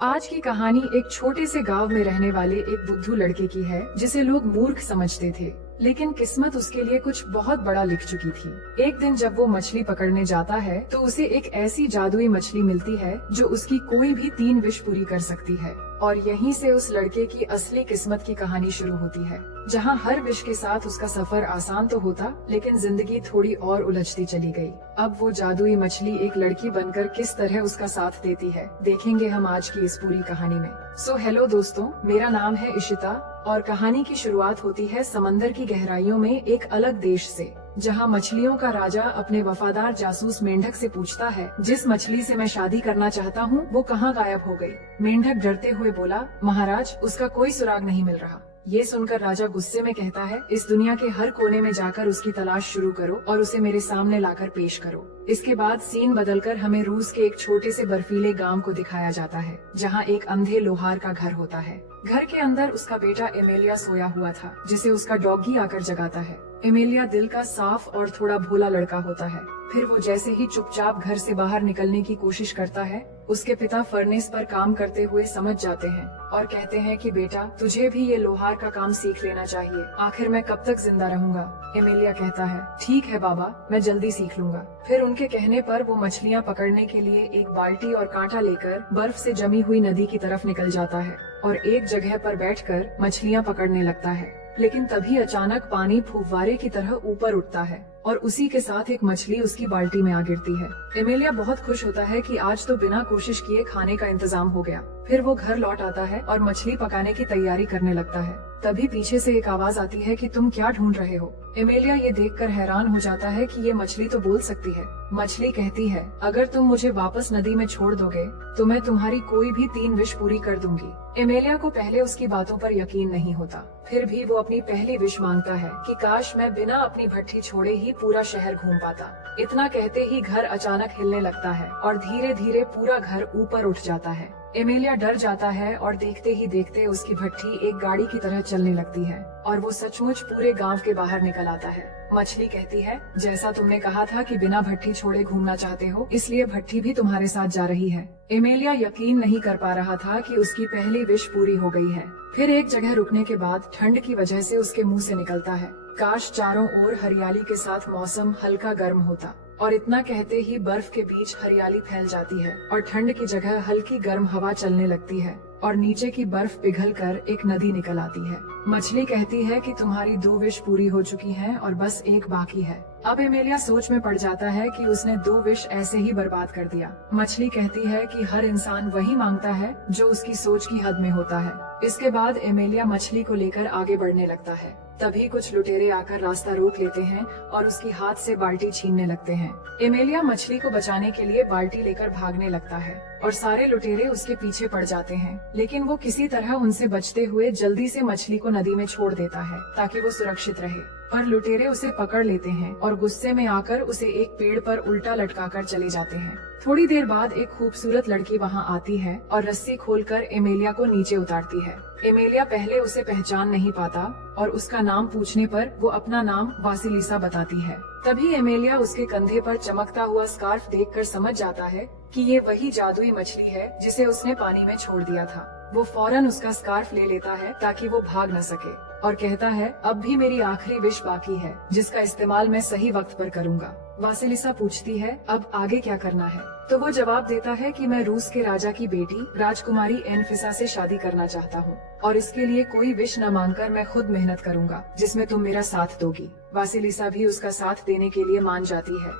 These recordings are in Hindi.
आज की कहानी एक छोटे से गांव में रहने वाले एक बुद्धू लड़के की है जिसे लोग मूर्ख समझते थे, लेकिन किस्मत उसके लिए कुछ बहुत बड़ा लिख चुकी थी। एक दिन जब वो मछली पकड़ने जाता है तो उसे एक ऐसी जादुई मछली मिलती है जो उसकी कोई भी 3 विश पूरी कर सकती है। और यहीं से उस लड़के की असली किस्मत की कहानी शुरू होती है, जहां हर विश के साथ उसका सफर आसान तो होता, लेकिन जिंदगी थोड़ी और उलझती चली गई। अब वो जादुई मछली एक लड़की बनकर किस तरह उसका साथ देती है, देखेंगे हम आज की इस पूरी कहानी में। हेलो दोस्तों, मेरा नाम है इशिता और कहानी की शुरुआत होती है समंदर की गहराइयों में एक अलग देश से, जहां मछलियों का राजा अपने वफादार जासूस मेंढक से पूछता है, जिस मछली से मैं शादी करना चाहता हूँ वो कहाँ गायब हो गई। मेंढक डरते हुए बोला, महाराज, उसका कोई सुराग नहीं मिल रहा। ये सुनकर राजा गुस्से में कहता है, इस दुनिया के हर कोने में जाकर उसकी तलाश शुरू करो और उसे मेरे सामने लाकर पेश करो। इसके बाद सीन बदलकर हमें रूस के एक छोटे से बर्फीले गांव को दिखाया जाता है, जहां एक अंधे लोहार का घर होता है। घर के अंदर उसका बेटा एमेलिया सोया हुआ था, जिसे उसका डॉगी आकर जगाता है। एमेलिया दिल का साफ और थोड़ा भोला लड़का होता है। फिर वो जैसे ही चुपचाप घर से बाहर निकलने की कोशिश करता है, उसके पिता फर्नेस पर काम करते हुए समझ जाते हैं और कहते हैं कि बेटा, तुझे भी ये लोहार का काम सीख लेना चाहिए, आखिर मैं कब तक जिंदा रहूंगा। एमेलिया कहता है, ठीक है बाबा, मैं जल्दी सीख लूंगा। फिर उनके कहने पर वो मछलियाँ पकड़ने के लिए एक बाल्टी और कांटा लेकर बर्फ से जमी हुई नदी की तरफ निकल जाता है और एक जगह पर बैठकर मछलियाँ पकड़ने लगता है। लेकिन तभी अचानक पानी फुव्वारे की तरह ऊपर उठता है और उसी के साथ एक मछली उसकी बाल्टी में आ गिरती है। एमेलिया बहुत खुश होता है कि आज तो बिना कोशिश किए खाने का इंतजाम हो गया। फिर वो घर लौट आता है और मछली पकाने की तैयारी करने लगता है। तभी पीछे से एक आवाज आती है कि तुम क्या ढूंढ रहे हो। एमेलिया ये देखकर हैरान हो जाता है कि ये मछली तो बोल सकती है। मछली कहती है, अगर तुम मुझे वापस नदी में छोड़ दोगे तो मैं तुम्हारी कोई भी 3 विश पूरी कर दूंगी। एमेलिया को पहले उसकी बातों पर यकीन नहीं होता, फिर भी वो अपनी पहली विश मांगता है कि काश मैं बिना अपनी भट्ठी छोड़े ही पूरा शहर घूम पाता। इतना कहते ही घर अचानक हिलने लगता है और धीरे धीरे पूरा घर ऊपर उठ जाता है। एमेलिया डर जाता है और देखते ही देखते उसकी भट्ठी एक गाड़ी की तरह चलने लगती है और वो सचमुच पूरे गांव के बाहर निकल आता है। मछली कहती है, जैसा तुमने कहा था कि बिना भट्ठी छोड़े घूमना चाहते हो, इसलिए भट्ठी भी तुम्हारे साथ जा रही है। एमेलिया यकीन नहीं कर पा रहा था कि उसकी पहली विश पूरी हो गई है। फिर एक जगह रुकने के बाद ठंड की वजह से उसके मुंह से निकलता है, काश चारों ओर हरियाली के साथ मौसम हल्का गर्म होता। और इतना कहते ही बर्फ के बीच हरियाली फैल जाती है और ठंड की जगह हल्की गर्म हवा चलने लगती है और नीचे की बर्फ पिघलकर एक नदी निकल आती है। मछली कहती है कि तुम्हारी 2 विश पूरी हो चुकी हैं और बस एक बाकी है। अब एमेलिया सोच में पड़ जाता है कि उसने 2 विश ऐसे ही बर्बाद कर दिया। मछली कहती है कि हर इंसान वही मांगता है जो उसकी सोच की हद में होता है। इसके बाद एमेलिया मछली को लेकर आगे बढ़ने लगता है। तभी कुछ लुटेरे आकर रास्ता रोक लेते हैं और उसकी हाथ से बाल्टी छीनने लगते हैं। एमेलिया मछली को बचाने के लिए बाल्टी लेकर भागने लगता है और सारे लुटेरे उसके पीछे पड़ जाते हैं, लेकिन वो किसी तरह उनसे बचते हुए जल्दी से मछली को नदी में छोड़ देता है ताकि वो सुरक्षित रहे। पर लुटेरे उसे पकड़ लेते हैं और गुस्से में आकर उसे एक पेड़ पर उल्टा लटकाकर चले जाते हैं। थोड़ी देर बाद एक खूबसूरत लड़की वहां आती है और रस्सी खोलकर एमेलिया को नीचे उतारती है। एमेलिया पहले उसे पहचान नहीं पाता और उसका नाम पूछने पर वो अपना नाम वासिलिसा बताती है। तभी एमेलिया उसके कंधे पर चमकता हुआ स्कार्फ देखकर समझ जाता है कि ये वही जादुई मछली है जिसे उसने पानी में छोड़ दिया था। वो फौरन उसका स्कार्फ ले लेता है ताकि वो भाग न सके और कहता है, अब भी मेरी आखिरी विश बाकी है जिसका इस्तेमाल मैं सही वक्त पर करूंगा। वासिलिसा पूछती है, अब आगे क्या करना है? तो वो जवाब देता है कि मैं रूस के राजा की बेटी राजकुमारी एनफिसा से शादी करना चाहता हूँ और इसके लिए कोई विश न मांगकर मैं खुद मेहनत करूंगा जिसमें तुम मेरा साथ दोगी। वासिलिसा भी उसका साथ देने के लिए मान जाती है,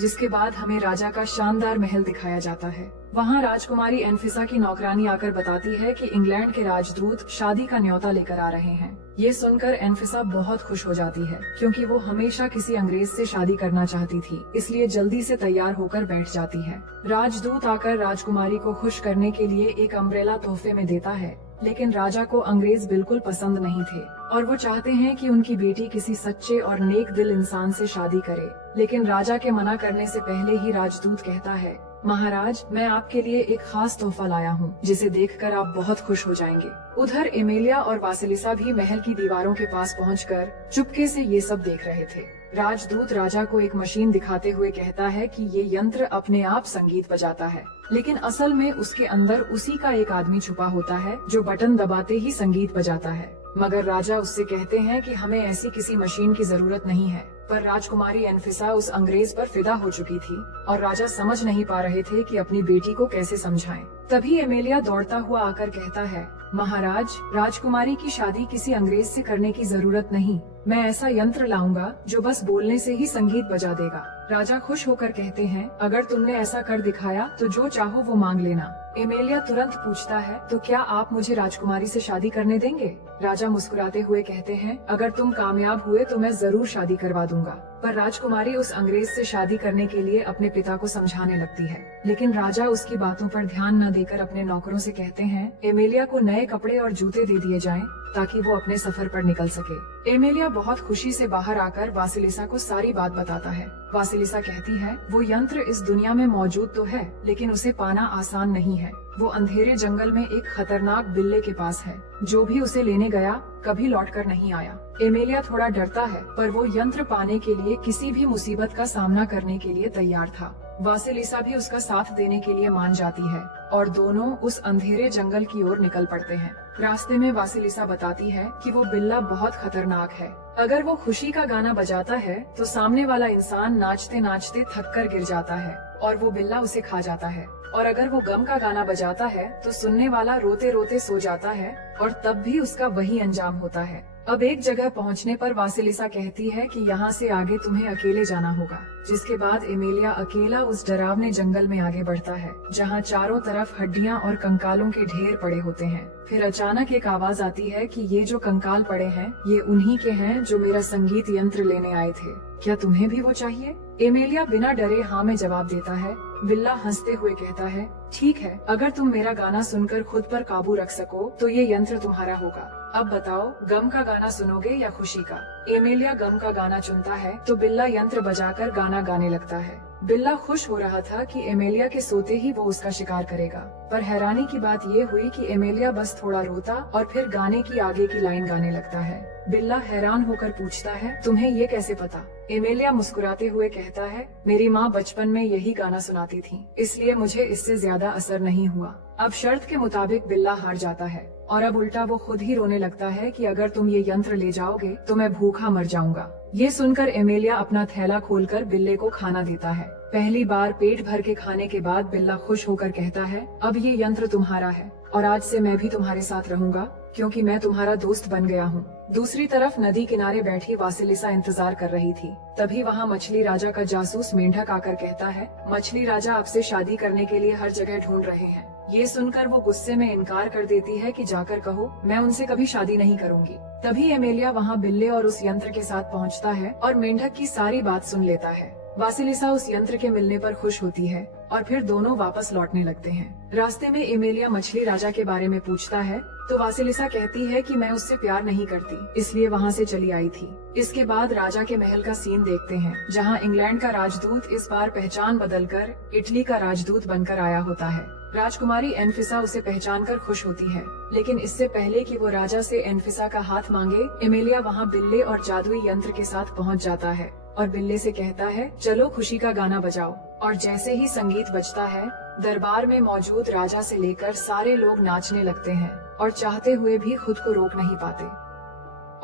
जिसके बाद हमें राजा का शानदार महल दिखाया जाता है। वहाँ राजकुमारी एनफिसा की नौकरानी आकर बताती है कि इंग्लैंड के राजदूत शादी का न्योता लेकर आ रहे हैं। ये सुनकर एनफिसा बहुत खुश हो जाती है, क्योंकि वो हमेशा किसी अंग्रेज से शादी करना चाहती थी, इसलिए जल्दी से तैयार होकर बैठ जाती है। राजदूत आकर राजकुमारी को खुश करने के लिए एक अम्ब्रेला तोहफे में देता है, लेकिन राजा को अंग्रेज बिल्कुल पसंद नहीं थे और वो चाहते हैं कि उनकी बेटी किसी सच्चे और नेक दिल इंसान से शादी करे। लेकिन राजा के मना करने से पहले ही राजदूत कहता है, महाराज, मैं आपके लिए एक खास तोहफा लाया हूँ जिसे देखकर आप बहुत खुश हो जाएंगे। उधर एमेलिया और वासिलिसा भी महल की दीवारों के पास पहुंचकर चुपके से ये सब देख रहे थे। राजदूत राजा को एक मशीन दिखाते हुए कहता है कि ये यंत्र अपने आप संगीत बजाता है, लेकिन असल में उसके अंदर उसी का एक आदमी छुपा होता है जो बटन दबाते ही संगीत बजाता है। मगर राजा उससे कहते हैं कि हमें ऐसी किसी मशीन की जरूरत नहीं है। पर राजकुमारी एनफिसा उस अंग्रेज पर फिदा हो चुकी थी और राजा समझ नहीं पा रहे थे कि अपनी बेटी को कैसे समझाएं। तभी एमेलिया दौड़ता हुआ आकर कहता है, महाराज, राजकुमारी की शादी किसी अंग्रेज से करने की जरूरत नहीं। मैं ऐसा यंत्र लाऊंगा जो बस बोलने से ही संगीत बजा देगा। राजा खुश होकर कहते हैं, अगर तुमने ऐसा कर दिखाया तो जो चाहो वो मांग लेना। एमेलिया तुरंत पूछता है, तो क्या आप मुझे राजकुमारी से शादी करने देंगे? राजा मुस्कुराते हुए कहते हैं, अगर तुम कामयाब हुए तो मैं जरूर शादी करवा दूंगा। पर राजकुमारी उस अंग्रेज से शादी करने के लिए अपने पिता को समझाने लगती है, लेकिन राजा उसकी बातों पर ध्यान न देकर अपने नौकरों से कहते हैं, एमेलिया को नए कपड़े और जूते दे दिए जाएं ताकि वो अपने सफर पर निकल सके। एमेलिया बहुत खुशी से बाहर आकर वासिलिसा को सारी बात बताता है। वासिलिसा कहती है, वो यंत्र इस दुनिया में मौजूद तो है, लेकिन उसे पाना आसान नहीं है। वो अंधेरे जंगल में एक खतरनाक बिल्ले के पास है, जो भी उसे लेने गया कभी लौटकर नहीं आया। एमेलिया थोड़ा डरता है, पर वो यंत्र पाने के लिए किसी भी मुसीबत का सामना करने के लिए तैयार था। वासिलिसा भी उसका साथ देने के लिए मान जाती है और दोनों उस अंधेरे जंगल की ओर निकल पड़ते हैं। रास्ते में वासिलिसा बताती है कि वो बिल्ला बहुत खतरनाक है। अगर वो खुशी का गाना बजाता है तो सामने वाला इंसान नाचते नाचते थक कर गिर जाता है और वो बिल्ला उसे खा जाता है। और अगर वो गम का गाना बजाता है तो सुनने वाला रोते रोते सो जाता है और तब भी उसका वही अंजाम होता है। अब एक जगह पहुंचने पर वासिलिसा कहती है कि यहाँ से आगे तुम्हें अकेले जाना होगा, जिसके बाद एमेलिया अकेला उस डरावने जंगल में आगे बढ़ता है, जहाँ चारों तरफ हड्डियाँ और कंकालों के ढेर पड़े होते हैं। फिर अचानक एक आवाज आती है कि ये जो कंकाल पड़े हैं ये उन्हीं के हैं जो मेरा संगीत यंत्र लेने आए थे। क्या तुम्हें भी वो चाहिए? एमेलिया बिना डरे हाँ में जवाब देता है। बिल्ला हंसते हुए कहता है, ठीक है, अगर तुम मेरा गाना सुनकर खुद पर काबू रख सको तो ये यंत्र तुम्हारा होगा। अब बताओ, गम का गाना सुनोगे या खुशी का? एमेलिया गम का गाना चुनता है तो बिल्ला यंत्र बजाकर गाना गाने लगता है। बिल्ला खुश हो रहा था कि एमेलिया के सोते ही वो उसका शिकार करेगा, पर हैरानी की बात ये हुई कि एमेलिया बस थोड़ा रोता और फिर गाने की आगे की लाइन गाने लगता है। बिल्ला हैरान होकर पूछता है, तुम्हें ये कैसे पता? एमेलिया मुस्कुराते हुए कहता है, मेरी माँ बचपन में यही गाना सुनाती थी, इसलिए मुझे इससे ज्यादा असर नहीं हुआ। अब शर्त के मुताबिक बिल्ला हार जाता है और अब उल्टा वो खुद ही रोने लगता है कि अगर तुम ये यंत्र ले जाओगे तो मैं भूखा मर जाऊंगा। ये सुनकर एमेलिया अपना थैला खोलकर बिल्ले को खाना देता है। पहली बार पेट भर के खाने के बाद बिल्ला खुश होकर कहता है, अब ये यंत्र तुम्हारा है और आज से मैं भी तुम्हारे साथ रहूंगा क्योंकि मैं तुम्हारा दोस्त बन गया हूँ। दूसरी तरफ नदी किनारे बैठी वासिलिसा इंतजार कर रही थी। तभी वहाँ मछली राजा का जासूस मेंढक आकर कहता है, मछली राजा आपसे शादी करने के लिए हर जगह ढूंढ रहे हैं। ये सुनकर वो गुस्से में इनकार कर देती है कि जाकर कहो मैं उनसे कभी शादी नहीं करूंगी। तभी एमेलिया वहाँ बिल्ले और उस यंत्र के साथ पहुँचता है और मेंढक की सारी बात सुन लेता है। वासिलिसा उस यंत्र के मिलने पर खुश होती है और फिर दोनों वापस लौटने लगते हैं। रास्ते में एमेलिया मछली राजा के बारे में पूछता है तो वासिलिसा कहती है कि मैं उससे प्यार नहीं करती, इसलिए वहाँ से चली आई थी। इसके बाद राजा के महल का सीन देखते हैं, जहाँ इंग्लैंड का राजदूत इस बार पहचान बदलकर इटली का राजदूत बनकर आया होता है। राजकुमारी एनफिसा उसे पहचानकर खुश होती है, लेकिन इससे पहले कि वो राजा से एनफिसा का हाथ मांगे, एमेलिया वहाँ बिल्ले और जादुई यंत्र के साथ पहुँच जाता है और बिल्ले से कहता है, चलो खुशी का गाना बजाओ। और जैसे ही संगीत बजता है, दरबार में मौजूद राजा से लेकर सारे लोग नाचने लगते हैं और चाहते हुए भी खुद को रोक नहीं पाते।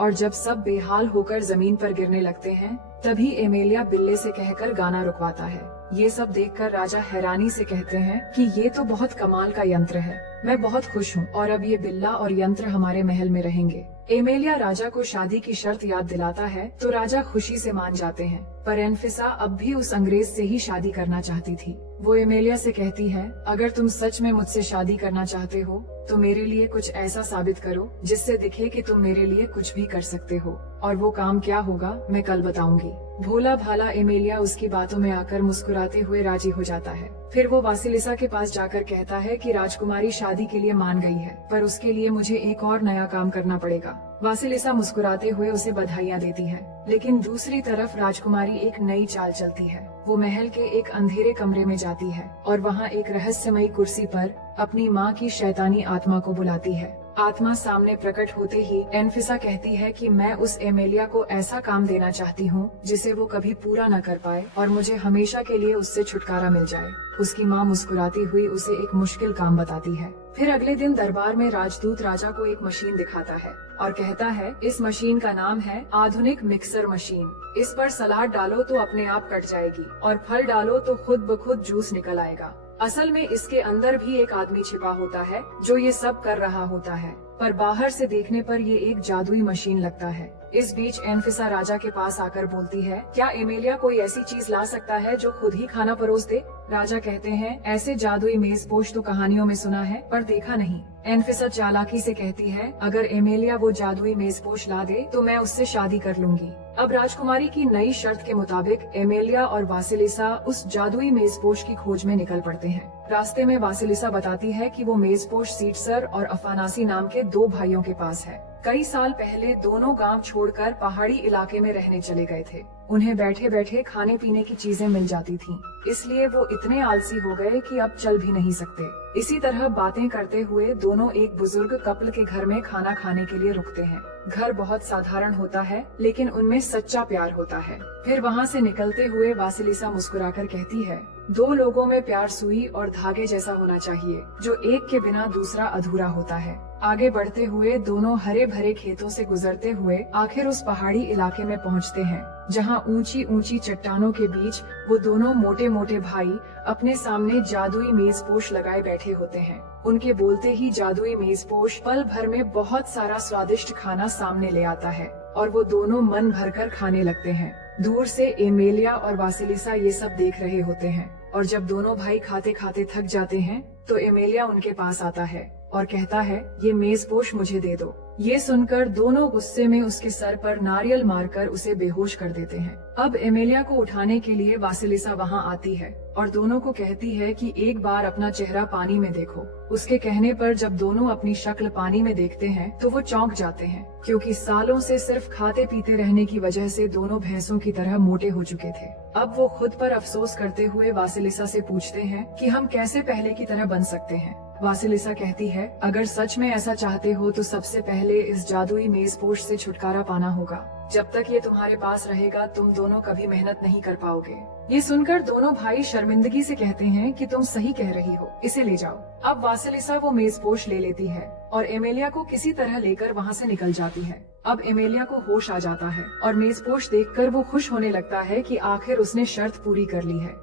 और जब सब बेहाल होकर जमीन पर गिरने लगते हैं, तभी एमेलिया बिल्ले से कहकर गाना रुकवाता है। ये सब देखकर राजा हैरानी से कहते हैं कि ये तो बहुत कमाल का यंत्र है, मैं बहुत खुश हूँ और अब ये बिल्ला और यंत्र हमारे महल में रहेंगे। एमेलिया राजा को शादी की शर्त याद दिलाता है तो राजा खुशी से मान जाते हैं, पर एनफिसा अब भी उस अंग्रेज से ही शादी करना चाहती थी। वो एमेलिया से कहती है, अगर तुम सच में मुझसे शादी करना चाहते हो तो मेरे लिए कुछ ऐसा साबित करो जिससे दिखे कि तुम मेरे लिए कुछ भी कर सकते हो, और वो काम क्या होगा मैं कल बताऊंगी। भोला भाला एमेलिया उसकी बातों में आकर मुस्कुराते हुए राजी हो जाता है। फिर वो वासिलिसा के पास जाकर कहता है कि राजकुमारी शादी के लिए मान गई है, पर उसके लिए मुझे एक और नया काम करना पड़ेगा। वासिलिसा मुस्कुराते हुए उसे बधाइयाँ देती है, लेकिन दूसरी तरफ राजकुमारी एक नई चाल चलती है। वो महल के एक अंधेरे कमरे में जाती है और वहाँ एक रहस्यमयी कुर्सी पर अपनी माँ की शैतानी आत्मा को बुलाती है। आत्मा सामने प्रकट होते ही एनफिसा कहती है कि मैं उस एमेलिया को ऐसा काम देना चाहती हूँ जिसे वो कभी पूरा न कर पाए और मुझे हमेशा के लिए उससे छुटकारा मिल जाए। उसकी माँ मुस्कुराती हुई उसे एक मुश्किल काम बताती है। फिर अगले दिन दरबार में राजदूत राजा को एक मशीन दिखाता है और कहता है इस मशीन का नाम है आधुनिक मिक्सर मशीन। इस पर सलाद डालो तो अपने आप कट जाएगी और फल डालो तो खुद ब खुद जूस निकल आएगा। असल में इसके अंदर भी एक आदमी छिपा होता है जो ये सब कर रहा होता है, पर बाहर से देखने पर ये एक जादुई मशीन लगता है। इस बीच एनफिसा राजा के पास आकर बोलती है, क्या एमेलिया कोई ऐसी चीज ला सकता है जो खुद ही खाना परोस दे? राजा कहते हैं, ऐसे जादुई मेजपोश तो कहानियों में सुना है पर देखा नहीं। एनफिसा चालाकी से कहती है, अगर एमेलिया वो जादुई मेजपोश ला दे तो मैं उससे शादी कर लूंगी। अब राजकुमारी की नई शर्त के मुताबिक एमेलिया और वासिलिसा उस जादुई मेजपोश की खोज में निकल पड़ते हैं। रास्ते में वासिलिसा बताती है कि वो मेजपोश सीटसर और अफानासी नाम के 2 भाइयों के पास है। कई साल पहले दोनों गांव छोड़कर पहाड़ी इलाके में रहने चले गए थे। उन्हें बैठे बैठे खाने पीने की चीजें मिल जाती थीं, इसलिए वो इतने आलसी हो गए कि अब चल भी नहीं सकते। इसी तरह बातें करते हुए दोनों एक बुजुर्ग कपल के घर में खाना खाने के लिए रुकते हैं। घर बहुत साधारण होता है लेकिन उनमें सच्चा प्यार होता है। फिर वहाँ से निकलते हुए वासिलिसा मुस्कुराकर कहती है, 2 लोगों में प्यार सुई और धागे जैसा होना चाहिए, जो एक के बिना दूसरा अधूरा होता है। आगे बढ़ते हुए दोनों हरे भरे खेतों से गुजरते हुए आखिर उस पहाड़ी इलाके में पहुंचते हैं, जहां ऊंची ऊंची चट्टानों के बीच वो दोनों मोटे मोटे भाई अपने सामने जादुई मेजपोश लगाए बैठे होते हैं। उनके बोलते ही जादुई मेजपोश पल भर में बहुत सारा स्वादिष्ट खाना सामने ले आता है और वो दोनों मन भरकर खाने लगते हैं। दूर से एमेलिया और वासिलिसा ये सब देख रहे होते हैं और जब दोनों भाई खाते खाते थक जाते हैं तो एमेलिया उनके पास आता है और कहता है, ये मेजपोश मुझे दे दो। ये सुनकर दोनों गुस्से में उसके सर पर नारियल मारकर उसे बेहोश कर देते हैं। अब एमेलिया को उठाने के लिए वासिलिसा वहाँ आती है और दोनों को कहती है कि एक बार अपना चेहरा पानी में देखो। उसके कहने पर जब दोनों अपनी शक्ल पानी में देखते हैं तो वो चौंक जाते हैं, क्योंकि सालों से सिर्फ खाते पीते रहने की वजह से दोनों भैंसों की तरह मोटे हो चुके थे। अब वो खुद पर अफसोस करते हुए वासिलिसा से पूछते हैं कि हम कैसे पहले की तरह बन सकते हैं। वासिलिसा कहती है, अगर सच में ऐसा चाहते हो तो सबसे पहले इस जादुई मेजपोश से छुटकारा पाना होगा। जब तक ये तुम्हारे पास रहेगा तुम दोनों कभी मेहनत नहीं कर पाओगे। ये सुनकर दोनों भाई शर्मिंदगी से कहते हैं कि तुम सही कह रही हो, इसे ले जाओ। अब वासिलिसा वो मेजपोश ले लेती है और एमेलिया को किसी तरह लेकर वहाँ से निकल जाती है। अब एमेलिया को होश आ जाता है और मेजपोश देखकर वो खुश होने लगता है कि आखिर उसने शर्त पूरी कर ली है।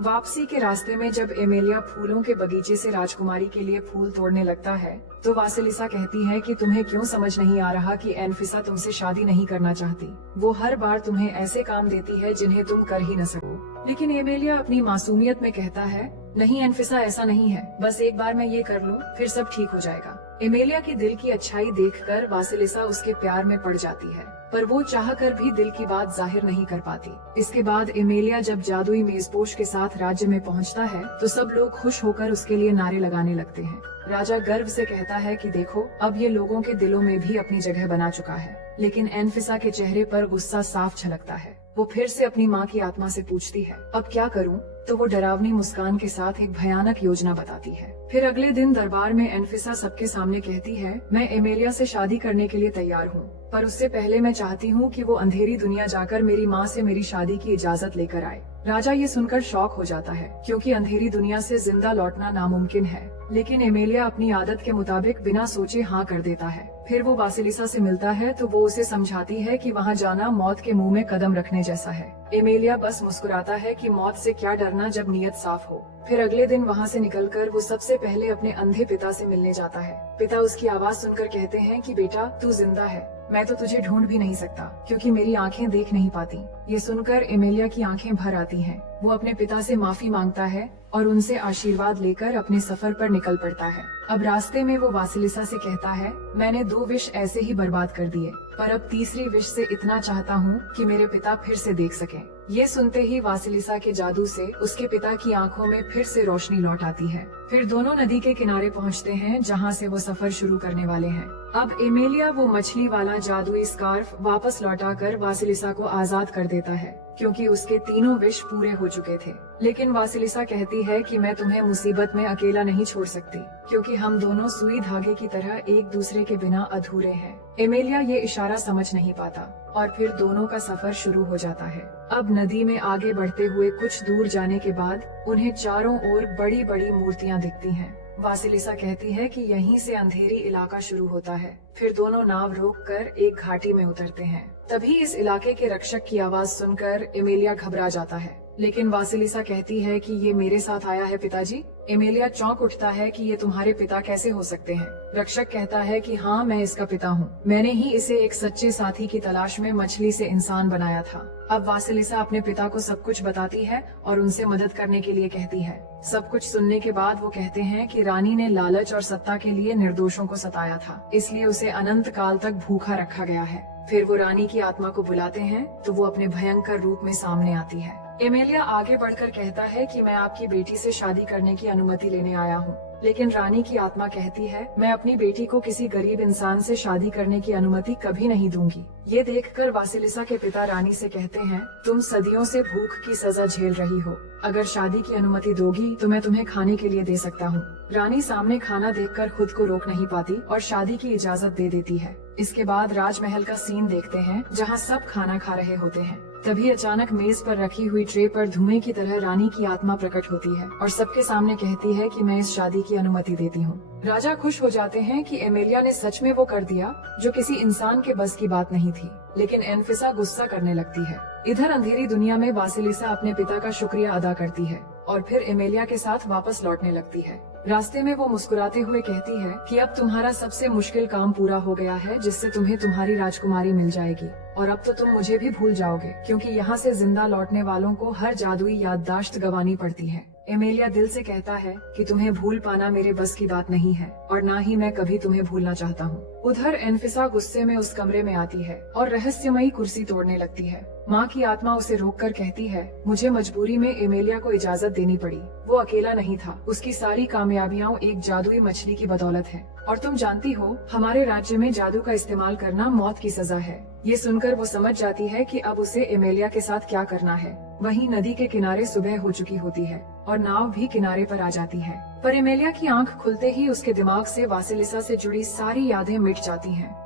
वापसी के रास्ते में जब एमेलिया फूलों के बगीचे से राजकुमारी के लिए फूल तोड़ने लगता है तो वासिलिसा कहती है कि तुम्हें क्यों समझ नहीं आ रहा कि एनफिसा तुमसे शादी नहीं करना चाहती। वो हर बार तुम्हें ऐसे काम देती है जिन्हें तुम कर ही न सको। लेकिन एमेलिया अपनी मासूमियत में कहता है, नहीं एनफिसा, ऐसा नहीं है, बस एक बार मैं ये कर लूं फिर सब ठीक हो जाएगा। एमेलिया की दिल की अच्छाई देखकर वासिलिसा उसके प्यार में पड़ जाती है, पर वो चाहकर भी दिल की बात जाहिर नहीं कर पाती। इसके बाद एमेलिया जब जादुई मेजपोश के साथ राज्य में पहुंचता है तो सब लोग खुश होकर उसके लिए नारे लगाने लगते हैं। राजा गर्व से कहता है कि देखो, अब ये लोगों के दिलों में भी अपनी जगह बना चुका है। लेकिन एनफिसा के चेहरे पर गुस्सा साफ झलकता है। वो फिर से अपनी माँ की आत्मा से पूछती है, अब क्या करूँ? तो वो डरावनी मुस्कान के साथ एक भयानक योजना बताती है। फिर अगले दिन दरबार में एनफिसा सबके सामने कहती है, मैं एमेलिया से शादी करने के लिए तैयार हूँ, पर उससे पहले मैं चाहती हूँ कि वो अंधेरी दुनिया जाकर मेरी माँ से मेरी शादी की इजाजत लेकर आए। राजा ये सुनकर शॉक हो जाता है, क्योंकि अंधेरी दुनिया से जिंदा लौटना नामुमकिन है। लेकिन एमेलिया अपनी आदत के मुताबिक बिना सोचे हाँ कर देता है। फिर वो वासिलिसा से मिलता है तो वो उसे समझाती है कि वहाँ जाना मौत के मुंह में कदम रखने जैसा है। एमेलिया बस मुस्कुराता है कि मौत से क्या डरना जब नीयत साफ हो। फिर अगले दिन वहाँ से निकलकर वो सबसे पहले अपने अंधे पिता से मिलने जाता है। पिता उसकी आवाज सुनकर कहते हैं कि बेटा, तू जिंदा है, मैं तो तुझे ढूंढ भी नहीं सकता क्योंकि मेरी आंखें देख नहीं पाती। ये सुनकर एमेलिया की आंखें भर आती हैं। वो अपने पिता से माफी मांगता है और उनसे आशीर्वाद लेकर अपने सफर पर निकल पड़ता है। अब रास्ते में वो वासिलिसा से कहता है, मैंने 2 विश ऐसे ही बर्बाद कर दिए, पर अब तीसरी विश से इतना चाहता हूँ कि मेरे पिता फिर से देख सकें। ये सुनते ही वासिलिसा के जादू से उसके पिता की आंखों में फिर से रोशनी लौट आती है। फिर दोनों नदी के किनारे पहुंचते हैं जहां से वो सफर शुरू करने वाले हैं। अब एमेलिया वो मछली वाला जादुई स्कार्फ वापस लौटाकर वासिलिसा को आजाद कर देता है, क्योंकि उसके तीनों विश पूरे हो चुके थे। लेकिन वासिलिसा कहती है कि मैं तुम्हें मुसीबत में अकेला नहीं छोड़ सकती, क्योंकि हम दोनों सुई धागे की तरह एक दूसरे के बिना अधूरे हैं। एमेलिया ये इशारा समझ नहीं पाता और फिर दोनों का सफर शुरू हो जाता है। अब नदी में आगे बढ़ते हुए कुछ दूर जाने के बाद उन्हें चारों ओर बड़ी बड़ी मूर्तियां दिखती हैं। वासिलिसा कहती है कि यहीं से अंधेरी इलाका शुरू होता है। फिर दोनों नाव रोककर एक घाटी में उतरते हैं। तभी इस इलाके के रक्षक की आवाज सुनकर एमेलिया घबरा जाता है, लेकिन वासिलिसा कहती है कि ये मेरे साथ आया है पिताजी। एमेलिया चौंक उठता है कि ये तुम्हारे पिता कैसे हो सकते हैं। रक्षक कहता है कि हाँ, मैं इसका पिता हूँ। मैंने ही इसे एक सच्चे साथी की तलाश में मछली से इंसान बनाया था। अब वासिलिसा अपने पिता को सब कुछ बताती है और उनसे मदद करने के लिए कहती है। सब कुछ सुनने के बाद वो कहते हैं कि रानी ने लालच और सत्ता के लिए निर्दोषों को सताया था, इसलिए उसे अनंत काल तक भूखा रखा गया है। फिर वो रानी की आत्मा को बुलाते हैं तो वो अपने भयंकर रूप में सामने आती है। एमेलिया आगे बढ़कर कहता है कि मैं आपकी बेटी से शादी करने की अनुमति लेने आया हूँ, लेकिन रानी की आत्मा कहती है मैं अपनी बेटी को किसी गरीब इंसान से शादी करने की अनुमति कभी नहीं दूंगी। ये देखकर वासिलिसा के पिता रानी से कहते हैं, तुम सदियों से भूख की सजा झेल रही हो, अगर शादी की अनुमति दोगी तो मैं तुम्हें खाने के लिए दे सकता हूँ। रानी सामने खाना देखकर खुद को रोक नहीं पाती और शादी की इजाजत दे देती है। इसके बाद राजमहल का सीन देखते हैं जहाँ सब खाना खा रहे होते हैं। तभी अचानक मेज पर रखी हुई ट्रे पर धुएं की तरह रानी की आत्मा प्रकट होती है और सबके सामने कहती है कि मैं इस शादी की अनुमति देती हूँ। राजा खुश हो जाते हैं कि एमेलिया ने सच में वो कर दिया जो किसी इंसान के बस की बात नहीं थी, लेकिन एनफिसा गुस्सा करने लगती है। इधर अंधेरी दुनिया में वासिलिसा अपने पिता का शुक्रिया अदा करती है और फिर एमेलिया के साथ वापस लौटने लगती है। रास्ते में वो मुस्कुराते हुए कहती है कि अब तुम्हारा सबसे मुश्किल काम पूरा हो गया है, जिससे तुम्हें तुम्हारी राजकुमारी मिल जाएगी और अब तो तुम मुझे भी भूल जाओगे, क्योंकि यहाँ से जिंदा लौटने वालों को हर जादुई याददाश्त गंवानी पड़ती है। एमेलिया दिल से कहता है कि तुम्हें भूल पाना मेरे बस की बात नहीं है और ना ही मैं कभी तुम्हें भूलना चाहता हूँ। उधर एनफिसा गुस्से में उस कमरे में आती है और रहस्यमयी कुर्सी तोड़ने लगती है। माँ की आत्मा उसे रोककर कहती है, मुझे मजबूरी में एमेलिया को इजाजत देनी पड़ी। वो अकेला नहीं था, उसकी सारी कामयाबियां एक जादुई मछली की बदौलत है। और तुम जानती हो, हमारे राज्य में जादू का इस्तेमाल करना मौत की सजा है। ये सुनकर वो समझ जाती है कि अब उसे एमेलिया के साथ क्या करना है। वहीं नदी के किनारे सुबह हो चुकी होती है और नाव भी किनारे पर आ जाती है, पर एमेलिया की आंख खुलते ही उसके दिमाग से वासिलिसा से जुड़ी सारी यादें मिट जाती हैं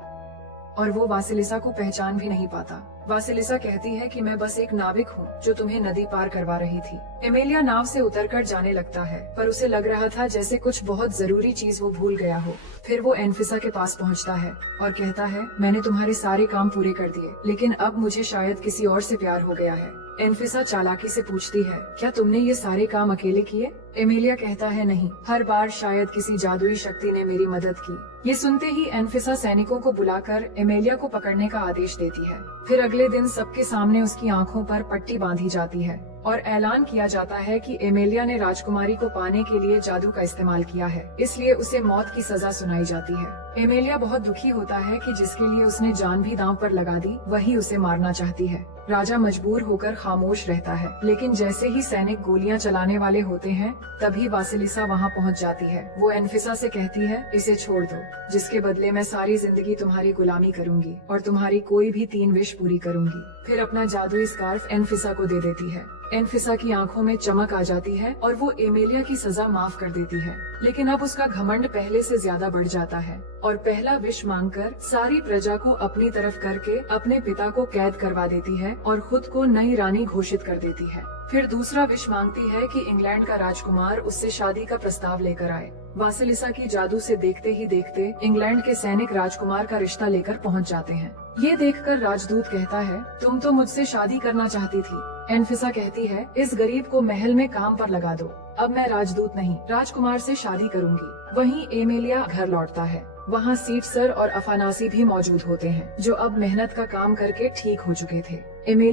और वो वासिलिसा को पहचान भी नहीं पाता। वासिलिसा कहती है कि मैं बस एक नाविक हूँ जो तुम्हें नदी पार करवा रही थी। एमेलिया नाव से उतरकर जाने लगता है, पर उसे लग रहा था जैसे कुछ बहुत जरूरी चीज वो भूल गया हो। फिर वो एनफिसा के पास पहुँचता है और कहता है, मैंने तुम्हारे सारे काम पूरे कर दिए, लेकिन अब मुझे शायद किसी और से प्यार हो गया है। एनफिसा चालाकी से पूछती है, क्या तुमने ये सारे काम अकेले किए? एमेलिया कहता है, नहीं, हर बार शायद किसी जादुई शक्ति ने मेरी मदद की। ये सुनते ही एनफिसा सैनिकों को बुलाकर एमेलिया को पकड़ने का आदेश देती है। फिर अगले दिन सबके सामने उसकी आंखों पर पट्टी बांधी जाती है और ऐलान किया जाता है कि एमेलिया ने राजकुमारी को पाने के लिए जादू का इस्तेमाल किया है, इसलिए उसे मौत की सजा सुनाई जाती है। एमेलिया बहुत दुखी होता है कि जिसके लिए उसने जान भी दांव पर लगा दी, वही उसे मारना चाहती है। राजा मजबूर होकर खामोश रहता है, लेकिन जैसे ही सैनिक गोलियां चलाने वाले होते हैं, तभी वासिलिसा वहां पहुंच जाती है। वो एनफिसा से कहती है, इसे छोड़ दो, जिसके बदले मैं सारी जिंदगी तुम्हारी गुलामी करूंगी और तुम्हारी कोई भी 3 विश पूरी करूंगी। फिर अपना जादुई स्कार्फ एनफिसा को दे देती है। एनफिसा की आंखों में चमक आ जाती है और वो एमेलिया की सजा माफ कर देती है, लेकिन अब उसका घमंड पहले से ज्यादा बढ़ जाता है और पहला विश मांगकर सारी प्रजा को अपनी तरफ करके अपने पिता को कैद करवा देती है और खुद को नई रानी घोषित कर देती है। फिर दूसरा विश मांगती है कि इंग्लैंड का राजकुमार उससे शादी का प्रस्ताव लेकर आए। वासिलिसा की जादू से देखते ही देखते इंग्लैंड के सैनिक राजकुमार का रिश्ता लेकर पहुंच जाते हैं। ये देखकर राजदूत कहता है, तुम तो मुझसे शादी करना चाहती थी। एनफिसा कहती है, इस गरीब को महल में काम पर लगा दो। अब मैं राजदूत नहीं, राजकुमार से शादी करूंगी। वहीं एमेलिया घर लौटता है। वहाँ सीटसर और अफानासी भी मौजूद होते हैं, जो अब मेहनत का काम करके ठीक हो चुके थे।